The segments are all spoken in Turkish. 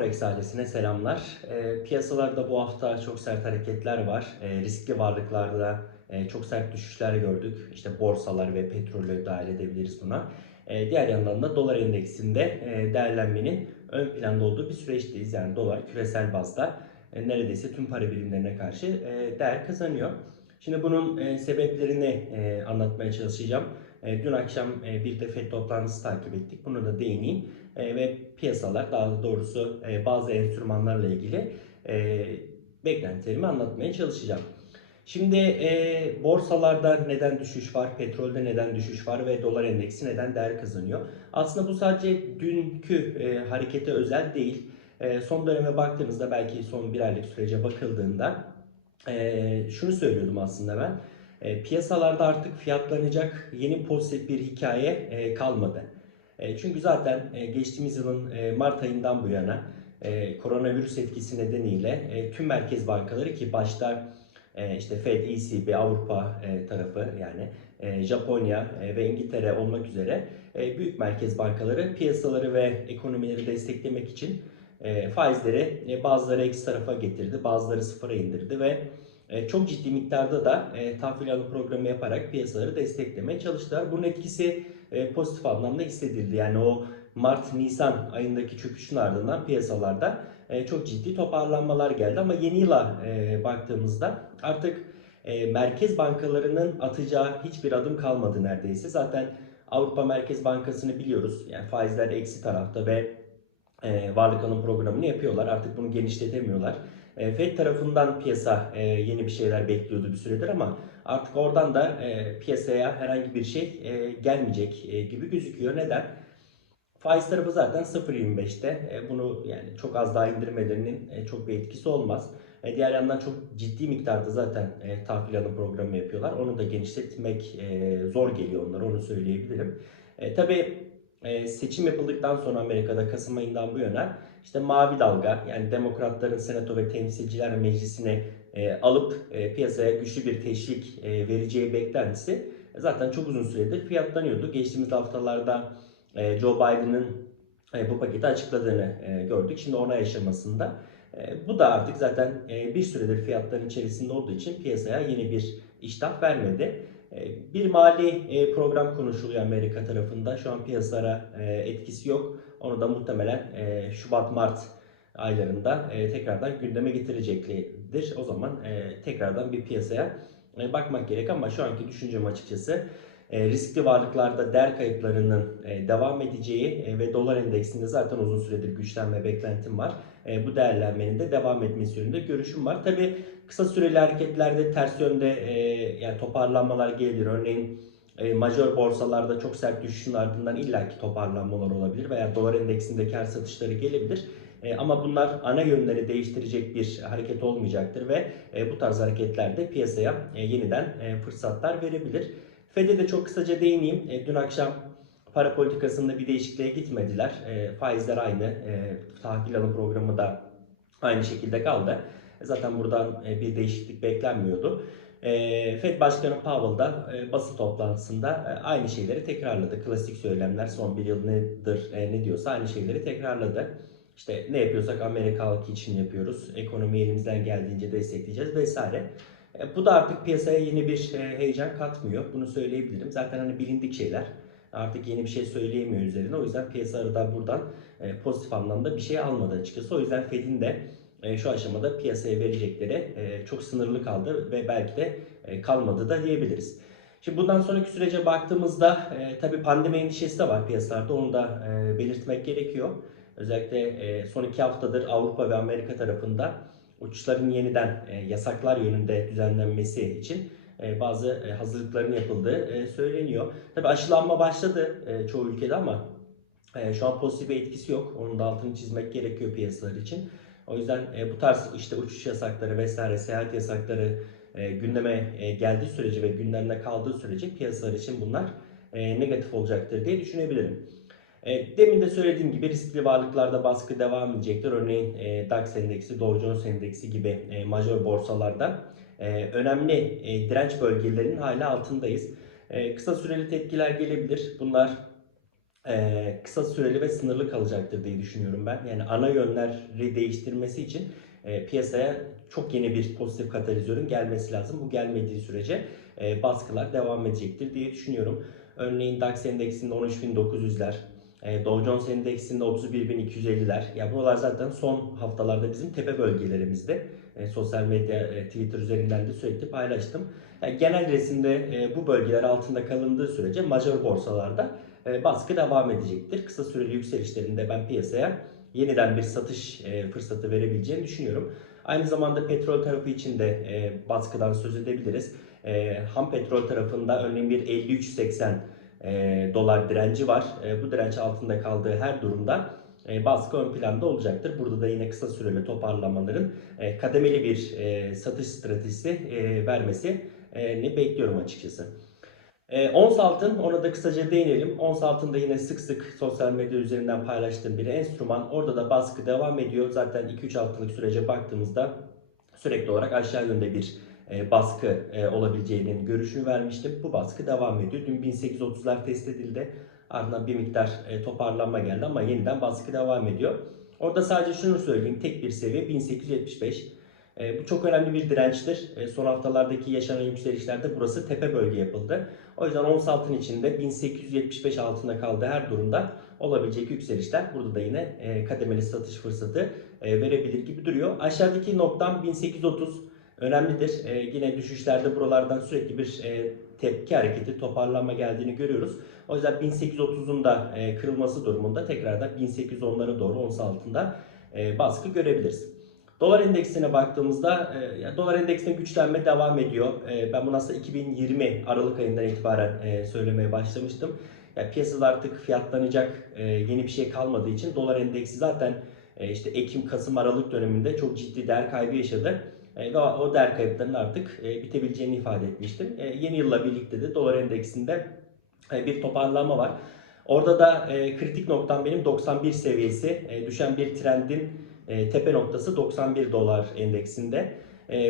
Forex ailesine selamlar. E, piyasalarda bu hafta çok sert hareketler var. E, riskli varlıklarda e, çok sert düşüşler gördük. İşte borsalar ve petrolü dahil edebiliriz buna. E, diğer yandan da dolar endeksinde e, değerlenmenin ön planda olduğu bir süreçteyiz. Yani dolar küresel bazda e, neredeyse tüm para birimlerine karşı e, değer kazanıyor. Şimdi bunun e, sebeplerini e, anlatmaya çalışacağım. E, dün akşam e, bir de FED toplantısı takip ettik. Bunu da değineyim. E, ve piyasalar daha doğrusu bazı enstrümanlarla ilgili e, beklentilerimi anlatmaya çalışacağım. Şimdi e, borsalarda neden düşüş var, petrolde neden düşüş var ve dolar endeksi neden değer kazanıyor? Aslında bu sadece dünkü e, harekete özel değil. E, son döneme baktığımızda belki son bir aylık sürece bakıldığında e, şunu söylüyordum aslında ben. E, piyasalarda artık fiyatlanacak yeni pozitif bir hikaye e, kalmadı. E, çünkü zaten e, geçtiğimiz yılın e, Mart ayından bu yana e, koronavirüs etkisi nedeniyle e, tüm merkez bankaları ki başta e, işte Fed, ECB, Avrupa e, tarafı yani e, Japonya e, ve İngiltere olmak üzere e, büyük merkez bankaları piyasaları ve ekonomileri desteklemek için e, faizleri e, bazıları eksi tarafa getirdi, bazıları sıfıra indirdi ve çok ciddi miktarda da e, tahvil alım programı yaparak piyasaları desteklemeye çalıştılar. Bunun etkisi e, pozitif anlamda hissedildi. Yani o Mart-Nisan ayındaki çöküşün ardından piyasalarda e, çok ciddi toparlanmalar geldi. Ama yeni yıla e, baktığımızda artık e, merkez bankalarının atacağı hiçbir adım kalmadı neredeyse. Zaten Avrupa Merkez Bankası'nı biliyoruz. Yani faizler eksi tarafta ve e, varlık alım programını yapıyorlar. Artık bunu genişletemiyorlar. E, Fed tarafından piyasa e, yeni bir şeyler bekliyordu bir süredir ama artık oradan da e, piyasaya herhangi bir şey e, gelmeyecek e, gibi gözüküyor. Neden? Faiz tarafı zaten 0.25'te. E, bunu yani çok az daha indirmelerinin e, çok bir etkisi olmaz. E, diğer yandan çok ciddi miktarda zaten e, tahvil alım programı yapıyorlar. Onu da genişletmek e, zor geliyor onlara onu söyleyebilirim. E, tabii e, seçim yapıldıktan sonra Amerika'da Kasım ayından bu yana işte mavi dalga yani demokratların senato ve temsilciler meclisine e, alıp e, piyasaya güçlü bir teşvik e, vereceği beklentisi zaten çok uzun süredir fiyatlanıyordu. Geçtiğimiz haftalarda Joe Biden'ın bu paketi açıkladığını gördük. Şimdi ona aşamasında. E, bu da artık zaten bir süredir fiyatların içerisinde olduğu için piyasaya yeni bir iştah vermedi. E, bir mali e, program konuşuluyor Amerika tarafında. Şu an piyasalara e, etkisi yok. Onu da muhtemelen e, Şubat-Mart aylarında tekrardan gündeme getirecektir. O zaman tekrardan bir piyasaya bakmak gerek ama şu anki düşüncem açıkçası riskli varlıklarda değer kayıplarının devam edeceği ve dolar endeksinde zaten uzun süredir güçlenme beklentim var. Bu değerlenmenin de devam etmesi yönünde görüşüm var. Tabi kısa süreli hareketlerde ters yönde yani toparlanmalar gelir. Örneğin major borsalarda çok sert düşüşün ardından illaki toparlanmalar olabilir veya dolar endeksinde kar satışları gelebilir. Ama bunlar ana yönleri değiştirecek bir hareket olmayacaktır ve bu tarz hareketlerde piyasaya yeniden fırsatlar verebilir. Fed'e de çok kısaca değineyim. E, dün akşam para politikasında bir değişikliğe gitmediler. E, faizler aynı. E, tahvil alım programı da aynı şekilde kaldı. E, zaten buradan e, bir değişiklik beklenmiyordu. E, Fed Başkanı Powell da e, basın toplantısında e, aynı şeyleri tekrarladı. Klasik söylemler son bir yıl nedir e, ne diyorsa aynı şeyleri tekrarladı. İşte ne yapıyorsak Amerika halkı için yapıyoruz. Ekonomi elimizden geldiğince destekleyeceğiz vesaire. E, bu da artık piyasaya yeni bir e, heyecan katmıyor. Bunu söyleyebilirim. Zaten hani bilindik şeyler. Artık yeni bir şey söyleyemiyor üzerine. O yüzden piyasa da buradan e, pozitif anlamda bir şey almadı açıkçası. O yüzden Fed'in de şu aşamada piyasaya verecekleri çok sınırlı kaldı ve belki de kalmadı da diyebiliriz. Şimdi bundan sonraki sürece baktığımızda e, tabii pandemi endişesi de var piyasalarda. Onu da e, belirtmek gerekiyor. Özellikle e, son iki haftadır Avrupa ve Amerika tarafında uçuşların yeniden e, yasaklar yönünde düzenlenmesi için e, bazı e, hazırlıkların yapıldığı söyleniyor. Tabi aşılanma başladı çoğu ülkede ama şu an pozitif bir etkisi yok. Onun da altını çizmek gerekiyor piyasalar için. O yüzden bu tarz işte uçuş yasakları vesaire seyahat yasakları gündeme geldiği sürece ve gündemde kaldığı sürece piyasalar için bunlar negatif olacaktır diye düşünebilirim. E, demin de söylediğim gibi riskli varlıklarda baskı devam edecektir. Örneğin e, DAX endeksi, Dow Jones endeksi gibi e, major borsalarda önemli direnç bölgelerinin hala altındayız. Kısa süreli tepkiler gelebilir. Bunlar kısa süreli ve sınırlı kalacaktır diye düşünüyorum ben. Yani ana yönleri değiştirmesi için piyasaya çok yeni bir pozitif katalizörün gelmesi lazım. Bu gelmediği sürece baskılar devam edecektir diye düşünüyorum. Örneğin DAX endeksinde 13.900'ler, e, Dow Jones endeksinde 31.250'ler. Ya buralar zaten son haftalarda bizim tepe bölgelerimizde. E, sosyal medya, e, Twitter üzerinden de sürekli paylaştım. Yani genel resimde e, bu bölgeler altında kalındığı sürece major borsalarda e, baskı devam edecektir. Kısa süreli yükselişlerinde ben piyasaya yeniden bir satış e, fırsatı verebileceğini düşünüyorum. Aynı zamanda petrol tarafı için de e, baskıdan söz edebiliriz. E, ham petrol tarafında örneğin bir 53.80 e, dolar direnci var. E, bu direnç altında kaldığı her durumda e, baskı ön planda olacaktır. Burada da yine kısa süreli toparlamaların e, kademeli bir e, satış stratejisi e, vermesi e, ne bekliyorum açıkçası. E, ons altın, ona da kısaca değinelim. Ons altında yine sık sık sosyal medya üzerinden paylaştığım bir enstrüman. Orada da baskı devam ediyor. Zaten 2-3 haftalık sürece baktığımızda sürekli olarak aşağı yönde bir baskı e, olabileceğinin görüşünü vermiştim. Bu baskı devam ediyor. Dün 1830'lar test edildi. Ardından bir miktar e, toparlanma geldi ama yeniden baskı devam ediyor. Orada sadece şunu söyleyeyim. Tek bir seviye 1875. E, bu çok önemli bir dirençtir. E, son haftalardaki yaşanan yükselişlerde burası tepe bölge yapıldı. O yüzden ons altın içinde 1875 altında kaldığı her durumda olabilecek yükselişler burada da yine e, kademeli satış fırsatı e, verebilir gibi duruyor. Aşağıdaki noktam 1830 önemlidir. E, yine düşüşlerde buralardan sürekli bir e, tepki hareketi, toparlanma geldiğini görüyoruz. O yüzden 1830'un da e, kırılması durumunda tekrardan 1810'lara doğru ons altında e, baskı görebiliriz. Dolar endeksine baktığımızda e, dolar endeksine güçlenme devam ediyor. E, ben bunu aslında 2020 Aralık ayından itibaren e, söylemeye başlamıştım. Ya piyasada artık fiyatlanacak e, yeni bir şey kalmadığı için dolar endeksi zaten e, işte Ekim, Kasım, Aralık döneminde çok ciddi değer kaybı yaşadı. E, ve o değer kayıplarının artık e, bitebileceğini ifade etmiştim. E, yeni yılla birlikte de dolar endeksinde bir toparlanma var. Orada da kritik noktam benim 91 seviyesi. Düşen bir trendin tepe noktası 91 dolar endeksinde.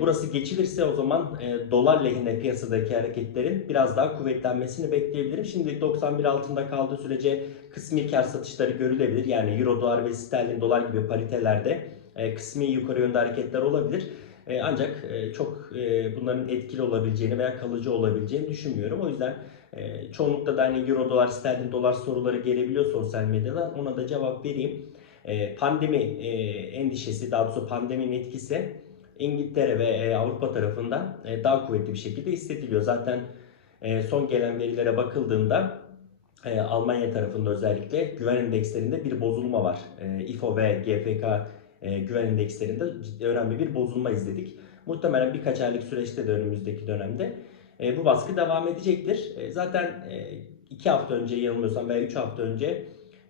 Burası geçilirse o zaman dolar lehine piyasadaki hareketlerin biraz daha kuvvetlenmesini bekleyebilirim. Şimdi 91 altında kaldığı sürece kısmi kar satışları görülebilir. Yani euro dolar ve sterlin dolar gibi paritelerde kısmi yukarı yönde hareketler olabilir. E, ancak e, çok e, bunların etkili olabileceğini veya kalıcı olabileceğini düşünmüyorum. O yüzden çoğunlukla da hani euro dolar, sterlin dolar soruları gelebiliyor sosyal medyada. Ona da cevap vereyim. Pandemi endişesi, daha doğrusu pandeminin etkisi İngiltere ve Avrupa tarafında e, daha kuvvetli bir şekilde hissediliyor. Zaten son gelen verilere bakıldığında Almanya tarafında özellikle güven endekslerinde bir bozulma var. İFO ve GFK e, güven endekslerinde önemli bir bozulma izledik. Muhtemelen birkaç aylık süreçte de önümüzdeki dönemde e, bu baskı devam edecektir. E, zaten e, iki hafta önce yanılmıyorsam veya üç hafta önce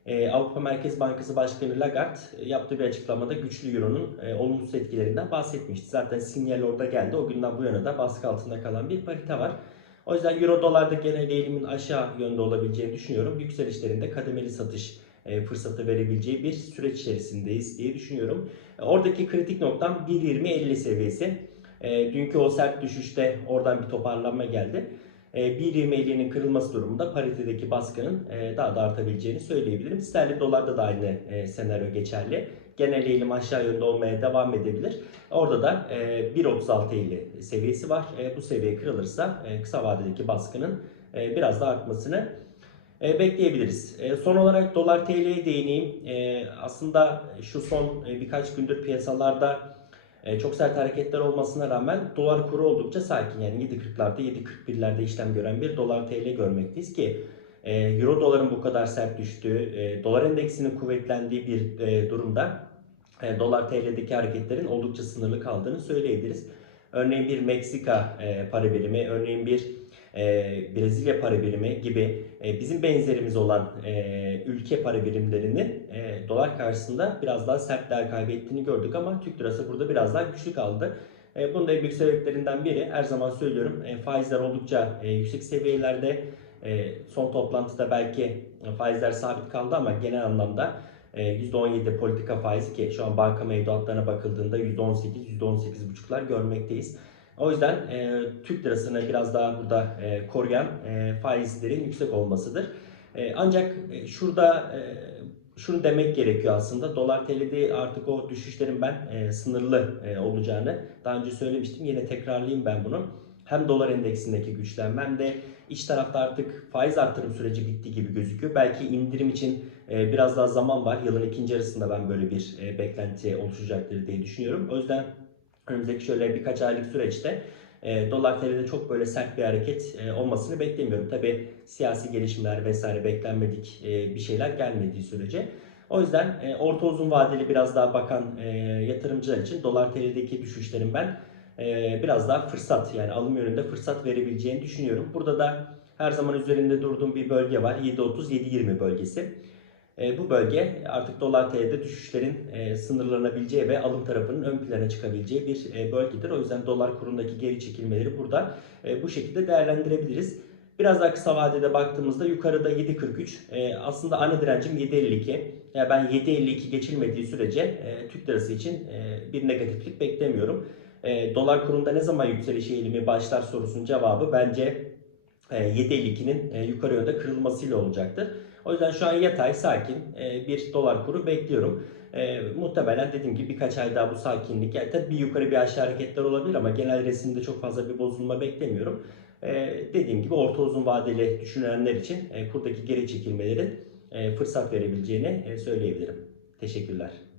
e, Avrupa Merkez Bankası Başkanı Lagarde e, yaptığı bir açıklamada güçlü euronun e, olumsuz etkilerinden bahsetmişti. Zaten sinyal orada geldi. O günden bu yana da baskı altında kalan bir parite var. O yüzden euro dolarda genel eğilimin aşağı yönde olabileceğini düşünüyorum. Yükselişlerinde kademeli satış e, fırsatı verebileceği bir süreç içerisindeyiz diye düşünüyorum. E, oradaki kritik noktam 1.20-50 seviyesi. E, dünkü o sert düşüşte oradan bir toparlanma geldi. 1.20-50'nin kırılması durumunda paritedeki baskının daha da artabileceğini söyleyebilirim. Sterlin dolarda da aynı senaryo geçerli. Genel eğilim aşağı yönde olmaya devam edebilir. Orada da 1.36.50 seviyesi var. Bu seviye kırılırsa kısa vadedeki baskının biraz da artmasını e, bekleyebiliriz. E, son olarak dolar TL'ye değineyim. E, aslında şu son birkaç gündür piyasalarda çok sert hareketler olmasına rağmen dolar kuru oldukça sakin. Yani 7.40'larda 7.41'lerde işlem gören bir dolar TL görmekteyiz ki euro doların bu kadar sert düştüğü, dolar endeksinin kuvvetlendiği bir durumda dolar TL'deki hareketlerin oldukça sınırlı kaldığını söyleyebiliriz. Örneğin bir Meksika para birimi, örneğin bir e, Brezilya para birimi gibi e, bizim benzerimiz olan e, ülke para birimlerinin dolar karşısında biraz daha sert değer kaybettiğini gördük ama Türk lirası burada biraz daha güçlü kaldı. Bunun da en büyük sebeplerinden biri her zaman söylüyorum faizler oldukça yüksek seviyelerde. Son toplantıda belki faizler sabit kaldı ama genel anlamda %17 politika faizi ki şu an banka mevduatlarına bakıldığında %18, %18,5'lar görmekteyiz. O yüzden e, Türk lirasını biraz daha burada e, koruyan e, faizlerin yüksek olmasıdır. E, ancak e, şurada e, şunu demek gerekiyor aslında. Dolar TL'de artık o düşüşlerin ben e, sınırlı e, olacağını daha önce söylemiştim. Yine tekrarlayayım ben bunu. Hem dolar endeksindeki güçlenme hem de iç tarafta artık faiz artırım süreci bitti gibi gözüküyor. Belki indirim için e, biraz daha zaman var. Yılın ikinci yarısında ben böyle bir e, beklenti oluşacaktır diye düşünüyorum. O yüzden önümüzdeki şöyle birkaç aylık süreçte e, dolar TL'de çok böyle sert bir hareket e, olmasını beklemiyorum. Tabi siyasi gelişmeler vesaire beklenmedik e, bir şeyler gelmediği sürece. O yüzden e, orta uzun vadeli biraz daha bakan e, yatırımcılar için dolar TL'deki düşüşlerin ben e, biraz daha fırsat yani alım yönünde fırsat verebileceğini düşünüyorum. Burada da her zaman üzerinde durduğum bir bölge var. 7.30-7.20 bölgesi. E, bu bölge artık dolar TL'de düşüşlerin e, sınırlanabileceği ve alım tarafının ön plana çıkabileceği bir e, bölgedir. O yüzden dolar kurundaki geri çekilmeleri burada bu şekilde değerlendirebiliriz. Biraz daha kısa vadede baktığımızda yukarıda 7.43 e, aslında ana direncim 7.52. Yani ben 7.52 geçilmediği sürece Türk lirası için bir negatiflik beklemiyorum. Dolar kurunda ne zaman yükseliş eğilimi başlar sorusunun cevabı bence e, 7.52'nin e, yukarı yönde kırılmasıyla olacaktır. O yüzden şu an yatay, sakin e, bir dolar kuru bekliyorum. E, muhtemelen dediğim gibi birkaç ay daha bu sakinlik. Yani tabii bir yukarı bir aşağı hareketler olabilir ama genel resimde çok fazla bir bozulma beklemiyorum. E, dediğim gibi orta uzun vadeli düşünenler için e, kurdaki geri çekilmelerin e, fırsat verebileceğini e, söyleyebilirim. Teşekkürler.